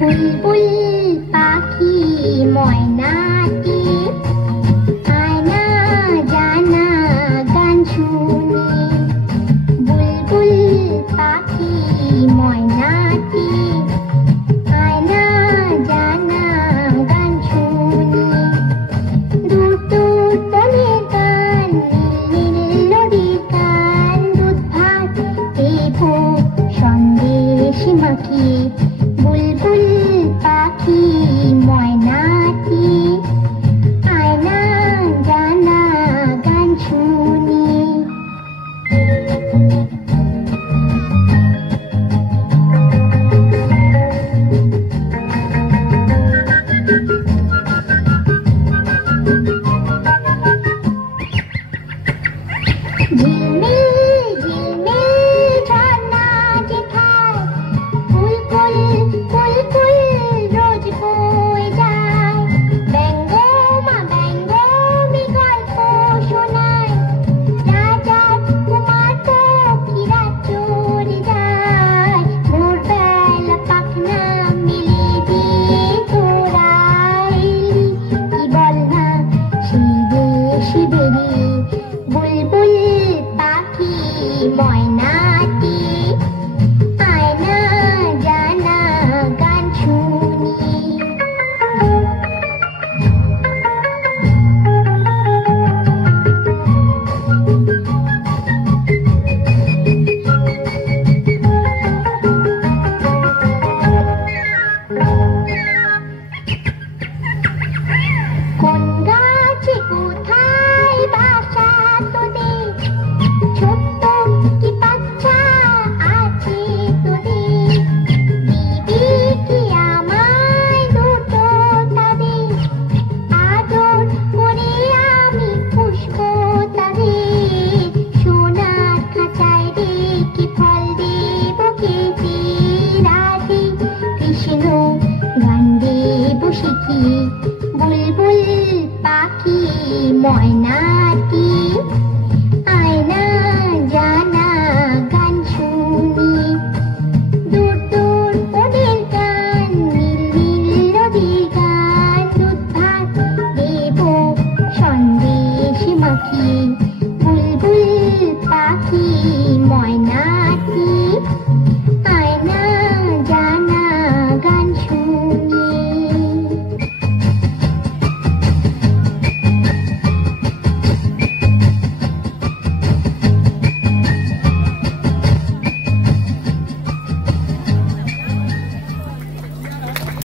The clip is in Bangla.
বুলবুল পাখি ময়নাটি আয়না জানা গান শুনে। বুলবুল পাখি ময়নাটি আয়না জানা গান শুনে। দূর দূর বনে গান নীল নদী গান দুধ ভাত দেবো সন্দেশ মাখিয়ে। বুলবুল পাখি ময়নাটি আয়না জানা গান শুনি। ঝিলমিল ঝিলমিল ঝর্ণা যেথায় ফুল ফুল ফুল ফুল রোজ বয়ে যায়। ব্যঙ্গ মা ব্যঙ্গমি গল্প শোনায়। রাজার কুমার পক্ষীরা চড়ে যায়। ভোরবেলা পাখনা মেলে দিয়ে তোরাইলি কি বল না সেই দেশে বেরিয়ে। বুলবুল পাখি ময়নাটি আয়না জানা গান শুনি। কোন গাছে কোথায় বাসা তোদের? ছোট্ট কি বাচ্চা আছে তোদের? দিবি কি আমায় দুটো তাদের? আদর করে আমি পুষবো তাদের। সোনার খাঁচায় রেখে ফল দেব খেতে। রাধে কৃষ্ণ গান দেব শিখিয়ে। বুলবুল পাখি ময়না।